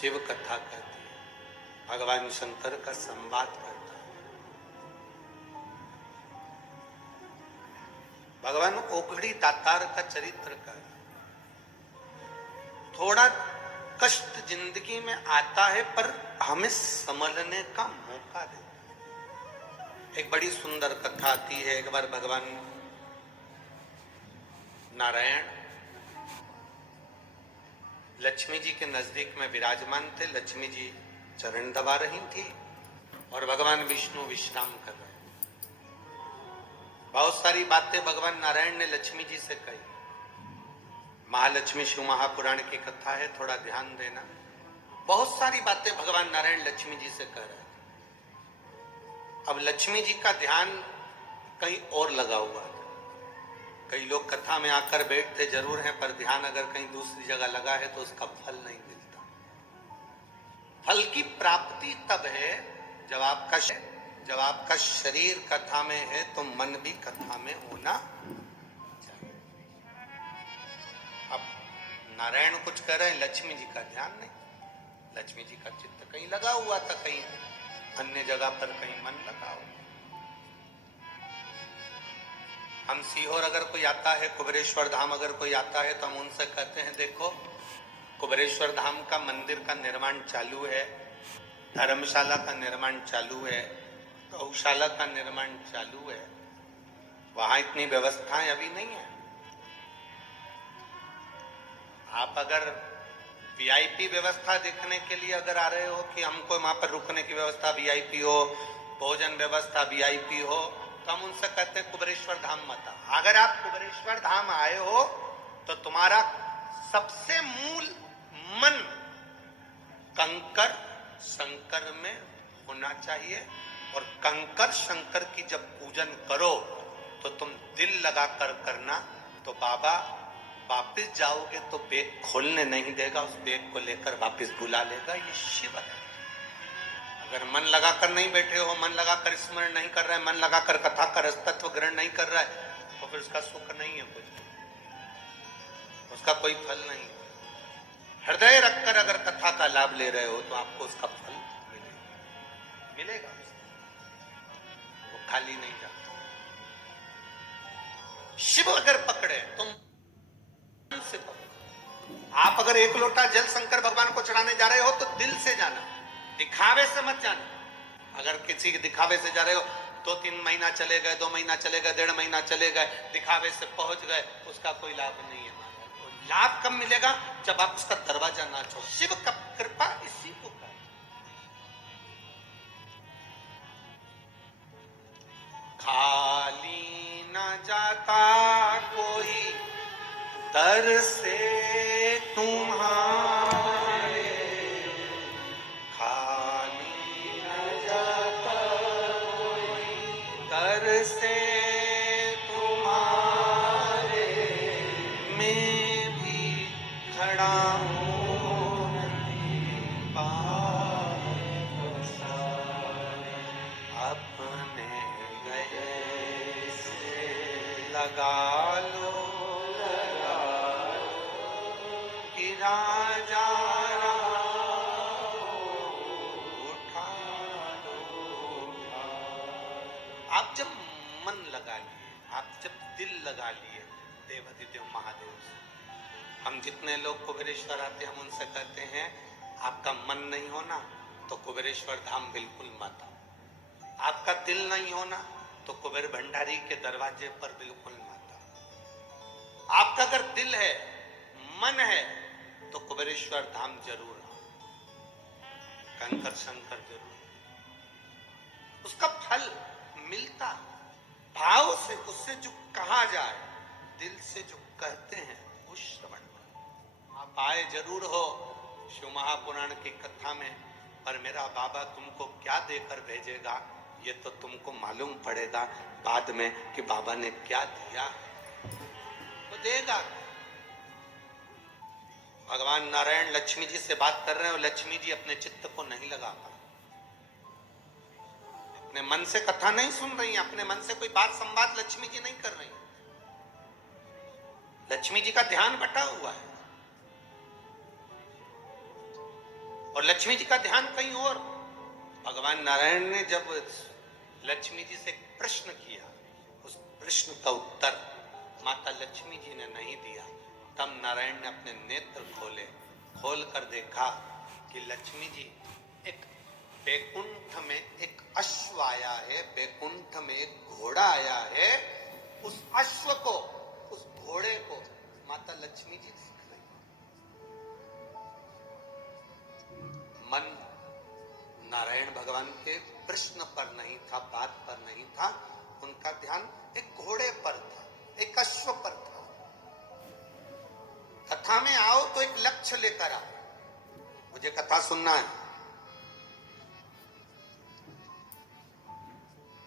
शिव कथा कहती है, भगवान शंकर का संवाद करता है। भगवान ओखड़ी दातार का चरित्र का थोड़ा कष्ट जिंदगी में आता है पर हमें संभलने का मौका देता है। एक बड़ी सुंदर कथा आती है। एक बार भगवान नारायण लक्ष्मी जी के नजदीक में विराजमान थे। लक्ष्मी जी चरण दबा रही थी और भगवान विष्णु विश्राम कर रहे हैं। बहुत सारी बातें भगवान नारायण ने लक्ष्मी जी से कही। महालक्ष्मी शिव महापुराण की कथा है, थोड़ा ध्यान देना। बहुत सारी बातें भगवान नारायण लक्ष्मी जी से कह रहे थे। अब लक्ष्मी जी का ध्यान कहीं और लगा हुआ था। कई लोग कथा में आकर बैठते जरूर हैं, पर ध्यान अगर कहीं दूसरी जगह लगा है तो उसका फल नहीं मिलता। फल की प्राप्ति तब है जब आपका शरीर कथा में है तो मन भी कथा में होना चाहिए। अब नारायण कुछ कह रहे हैं, लक्ष्मी जी का ध्यान नहीं। लक्ष्मी जी का चित्त कहीं लगा हुआ था, कहीं अन्य जगह पर कहीं मन लगा हुआ। हम सीहोर अगर कोई आता है, कुबेरेश्वर धाम अगर कोई आता है तो हम उनसे कहते हैं, देखो कुबेरेश्वर धाम का मंदिर का निर्माण चालू है, धर्मशाला का निर्माण चालू है, गौशाला का निर्माण चालू है। वहां इतनी व्यवस्थाएं अभी नहीं है। आप अगर वीआईपी व्यवस्था देखने के लिए अगर आ रहे हो कि हमको वहां पर रुकने की व्यवस्था वीआईपी हो, भोजन व्यवस्था वीआईपी हो, तो हम उनसे कहते हैं कुबेरेश्वर धाम मत आओ। अगर आप कुबेरेश्वर धाम आए हो तो तुम्हारा सबसे मूल मन कंकर शंकर में होना चाहिए। और कंकर शंकर की जब पूजन करो तो तुम दिल लगाकर करना, तो बाबा वापिस जाओगे तो बैग खोलने नहीं देगा, उस बैग को लेकर वापिस बुला लेगा। ये शिव है। अगर मन लगाकर नहीं बैठे हो, मन लगाकर स्मरण नहीं कर रहे, मन लगाकर कथा का रसतत्व ग्रहण नहीं कर रहा है, तो फिर उसका सुख नहीं है, कुछ उसका कोई फल नहीं है। हृदय रखकर अगर कथा का लाभ ले रहे हो तो आपको उसका फल मिलेगा। वो खाली नहीं जाता। शिव अगर पकड़े तो मन से पकड़ो। आप अगर एक लोटा जल शंकर भगवान को चढ़ाने जा रहे हो तो दिल से जाना, दिखावे से मत जाना। अगर किसी के दिखावे से जा रहे हो, 2-3 महीना चले गए, 2 महीना चले गए, 1.5 महीना चले गए, दिखावे से पहुंच गए, उसका कोई लाभ नहीं है। लाभ कब मिलेगा? जब आप उसका दरवाजा ना छोड़ो। शिव का कृपा इसी को कहते हैं। खाली न जाता कोई दर से तुम्हारे, खाली न जाता कोई दर से तुम्हारे, मैं भी खड़ा हूँ अपने गए से लगा लो कि राजा उठा लो। आप जब मन लगा लिए, आप जब दिल लगा लिए देवाधिदेव महादेव से, हम जितने लोग कुबेरेश्वर आते हैं हम उनसे कहते हैं, आपका मन नहीं होना तो कुबेरेश्वर धाम बिल्कुल मत आओ। आपका दिल नहीं होना तो कुबेर भंडारी के दरवाजे पर बिल्कुल मत आओ। आपका अगर दिल है, मन है, तो कुबेरेश्वर धाम जरूर आओ, कंकर शंकर जरूर। उसका फल मिलता भाव से, उससे जो कहा जाए, दिल से जो कहते हैं वो श्रवण। आप आए जरूर हो शिव महापुराण की कथा में, पर मेरा बाबा तुमको क्या देकर भेजेगा ये तो तुमको मालूम पड़ेगा बाद में कि बाबा ने क्या दिया तो देगा। भगवान नारायण लक्ष्मी जी से बात कर रहे हैं और लक्ष्मी जी अपने चित्त को नहीं लगा पा, अपने मन से कथा नहीं सुन रही, अपने मन से कोई बात संवाद लक्ष्मी जी नहीं कर रही। लक्ष्मी जी का ध्यान बटा हुआ है और लक्ष्मी जी का ध्यान कहीं और। भगवान नारायण ने जब लक्ष्मी जी से एक प्रश्न किया, उस प्रश्न का उत्तर माता लक्ष्मी जी ने नहीं दिया, तब नारायण ने अपने नेत्र खोले, खोल कर देखा कि लक्ष्मी जी एक बैकुंठ में एक अश्व आया है, बैकुंठ में एक घोड़ा आया है, उस अश्व को, उस घोड़े को माता लक्ष्मी जी देख रही। मन नारायण भगवान के प्रश्न पर नहीं था, बात पर नहीं था, उनका ध्यान एक घोड़े पर था, एक अश्व पर था। कथा में आओ तो एक लक्ष्य लेकर आओ, मुझे कथा सुनना है,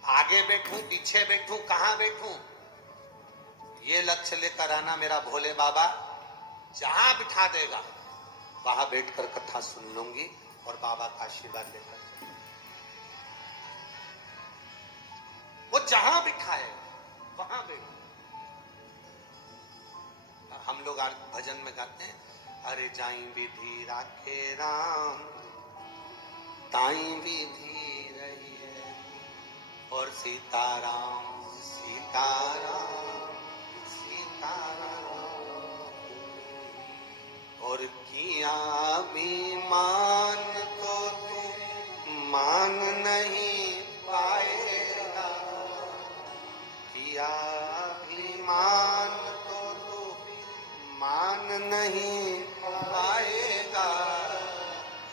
आगे बैठूं पीछे बैठूं कहां बैठूं, ये लक्ष्य लेकर आना मेरा भोले बाबा। जहां बिठा देगा वहां बैठकर कथा सुन लूंगी और बाबा का आशीर्वाद लेकर। वो जहां बिठाए वहां बैठो। हम लोग आज भजन में गाते हैं, अरे जाई विधि राखे राम ताई विधि रही है, और सीताराम सीताराम सीताराम, और किया अभिमान तो तू मान नहीं पाएगा, किया अभिमान तो तू मान नहीं पाएगा,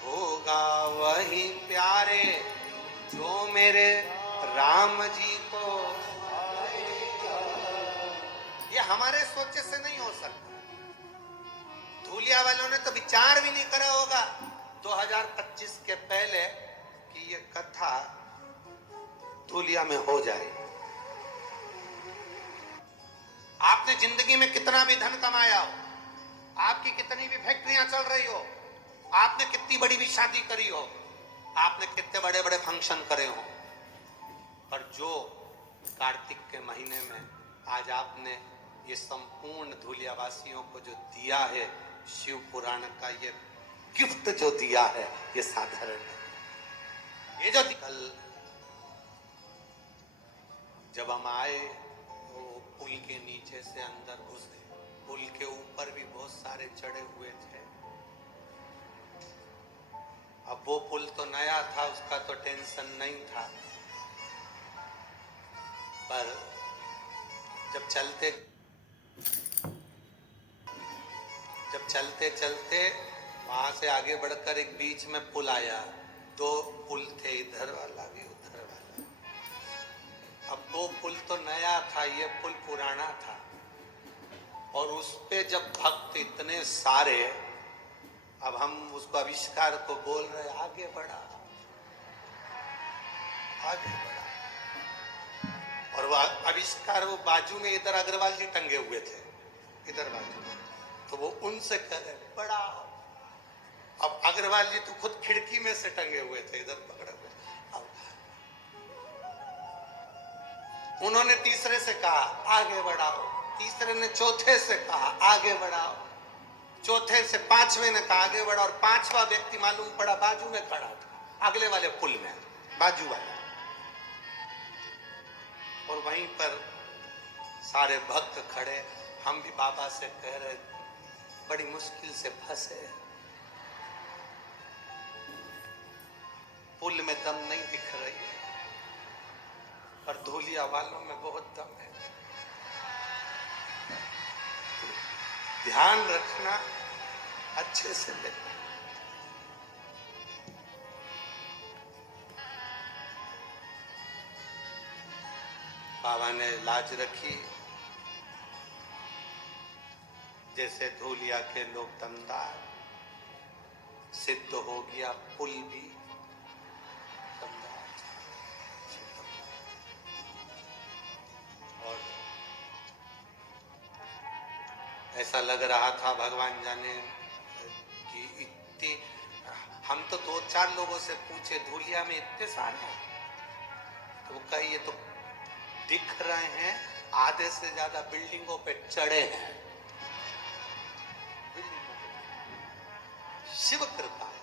होगा वही प्यारे जो मेरे राम जी को पाएगा। ये हमारे सोचे से नहीं हो सकता। धूलिया वालों ने तो विचार भी नहीं करा होगा 2025 के पहले कि ये कथा धूलिया में हो जाए। आपने जिंदगी में कितना भी धन कमाया हो, आपकी कितनी भी फैक्ट्रियां चल रही हो, आपने कितनी बड़ी भी शादी करी हो, आपने कितने बड़े बड़े फंक्शन करे हो, पर जो कार्तिक के महीने में आज आपने ये संपूर्ण धूलिया वासियों को जो दिया है, शिव पुराण का ये गिफ्ट जो दिया है, ये साधारण है। ये जो कल जब हम आए तो पुल के नीचे से अंदर घुसे, पुल के ऊपर भी बहुत सारे चढ़े हुए थे। अब वो पुल तो नया था, उसका तो टेंशन नहीं था, पर जब चलते चलते वहां से आगे बढ़कर एक बीच में पुल आया, दो पुल थे, इधर वाला भी उधर वाला। अब वो पुल तो नया था, ये पुल पुराना था, और उस पे जब भक्त इतने सारे, अब हम उसको आविष्कार को बोल रहे आगे बढ़ा आगे बढ़ा, और वो आविष्कार वो बाजू में इधर अग्रवाल जी टंगे हुए थे, इधर बाजू में, तो वो उनसे कह रहे बड़ा। अब अग्रवाल जी तो खुद खिड़की में से टंगे हुए थे, इधर पकड़े हुए। अब उन्होंने तीसरे से कहा आगे बढ़ाओ, तीसरे ने चौथे से कहा आगे बढ़ाओ, चौथे से पांचवें ने कहा आगे बढ़ाओ, और पांचवा व्यक्ति मालूम पड़ा बाजू में खड़ा था, अगले वाले पुल में, बाजू वाले। और वहीं पर सारे भक्त खड़े, हम भी बाबा से कह रहे बड़ी मुश्किल से फंसे, पुल में दम नहीं दिख रही है, पर धूलिया वालों में बहुत दम है। ध्यान रखना, अच्छे से देखना। बाबा ने लाज रखी, जैसे धूलिया के लोग दमदार, सिद्ध हो गया पुल भी दमदार, और ऐसा लग रहा था भगवान जाने कि इतने, हम तो 2-4 लोगों से पूछे धूलिया में इतने सारे हैं, तो वो कही ये तो दिख रहे हैं, आधे से ज्यादा बिल्डिंगों पे चढ़े हैं। शिव कृपा है,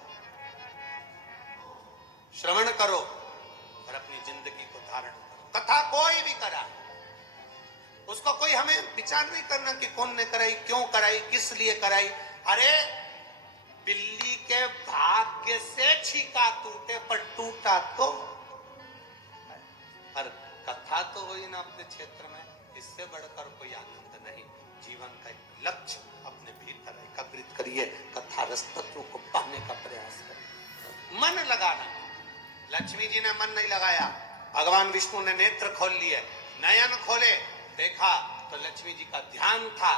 श्रवण करो और अपनी जिंदगी को धारण करो। कथा कोई भी करा, उसको कोई हमें विचार नहीं करना कि कौन ने कराई, क्यों कराई, किस लिए कराई। अरे बिल्ली के भाग्य से छीका टूटे, पर टूटा तो। पर कथा तो हुई ना अपने क्षेत्र में, इससे बढ़कर कोई आनंद नहीं। जीवन का एक लक्ष्य अपने भीतर एकाग्रित करिए, कथा रस तत्व को पाने का प्रयास करिए, मन लगाना। लक्ष्मी जी ने मन नहीं लगाया, भगवान विष्णु ने नेत्र खोल लिए, नयन खोले, देखा तो लक्ष्मी जी का ध्यान था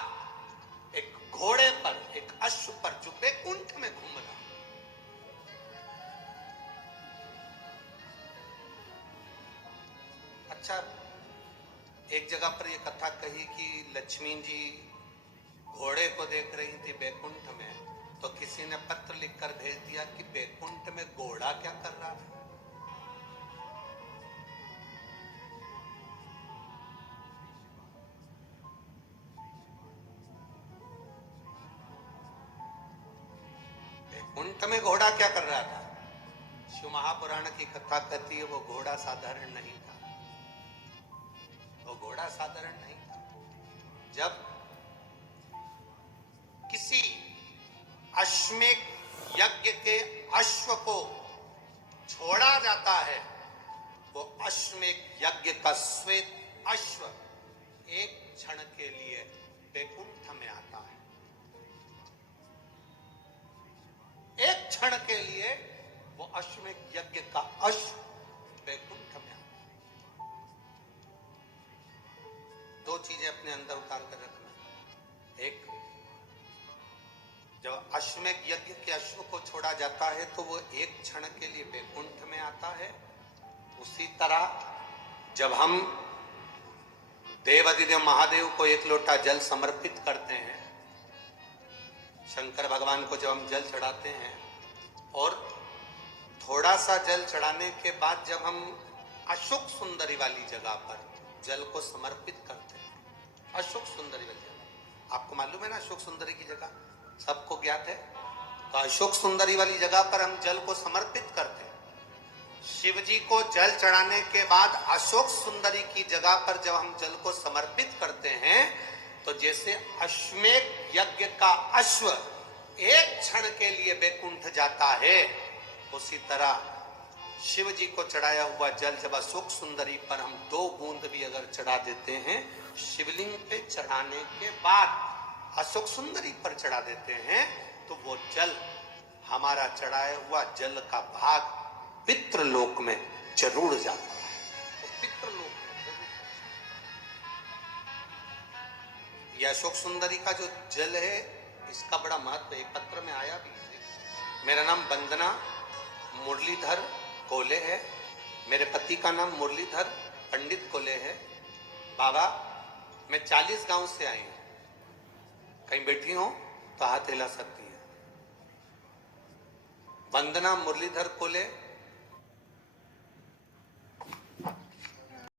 एक घोड़े पर, एक अश्व पर जो बैकुंठ में घूम रहा। अच्छा, एक जगह पर यह कथा कही कि लक्ष्मी जी घोड़े को देख रही थी बैकुंठ में, तो किसी ने पत्र लिखकर भेज दिया कि बैकुंठ में घोड़ा क्या कर रहा था। बैकुंठ में घोड़ा क्या कर रहा था? शिव महापुराण की कथा कहती है वो घोड़ा साधारण नहीं था, वो घोड़ा साधारण नहीं था। जब किसी अश्वमेध यज्ञ के अश्व को छोड़ा जाता है, वो अश्वमेध यज्ञ का श्वेत अश्व एक क्षण के लिए बैकुंठ में आता है। एक क्षण के लिए वो अश्वमेध यज्ञ का अश्व बैकुंठ में आता है। दो चीजें अपने अंदर उतार कर रखना। एक, जब अश्वमेध यज्ञ के अश्व को छोड़ा जाता है तो वो एक क्षण के लिए बैकुंठ में आता है। उसी तरह जब हम देवाधिदेव महादेव को एक लोटा जल समर्पित करते हैं, शंकर भगवान को जब हम जल चढ़ाते हैं और थोड़ा सा जल चढ़ाने के बाद जब हम अशोक सुंदरी वाली जगह पर जल को समर्पित करते हैं, अशोक सुंदरी वाली जगह, आपको मालूम है ना अशोक सुंदरी की जगह, सबको ज्ञात है। तो अशोक सुंदरी वाली जगह पर हम जल को समर्पित करते हैं। शिव जी को जल चढ़ाने के बाद अशोक सुंदरी की जगह पर जब हम जल को समर्पित करते हैं, तो जैसे अश्वमेध यज्ञ का अश्व एक क्षण के लिए बैकुंठ जाता है, उसी तरह शिव जी को चढ़ाया हुआ जल जब अशोक सुंदरी पर हम 2 बूंद भी अगर चढ़ा देते हैं, शिवलिंग पे चढ़ाने के बाद अशोक सुंदरी पर चढ़ा देते हैं, तो वो जल, हमारा चढ़ाया हुआ जल का भाग पितृलोक में जरूर जाता है। तो पितृलोक में जरूर। यह अशोक सुंदरी का जो जल है, इसका बड़ा महत्व है। पत्र में आया भी। मेरा नाम वंदना मुरलीधर कोले है, मेरे पति का नाम मुरलीधर पंडित कोले है। बाबा, मैं 40 गांव से आई हूं, कहीं बैठी हो तो हाथ हिला सकती है। वंदना मुरलीधर कोले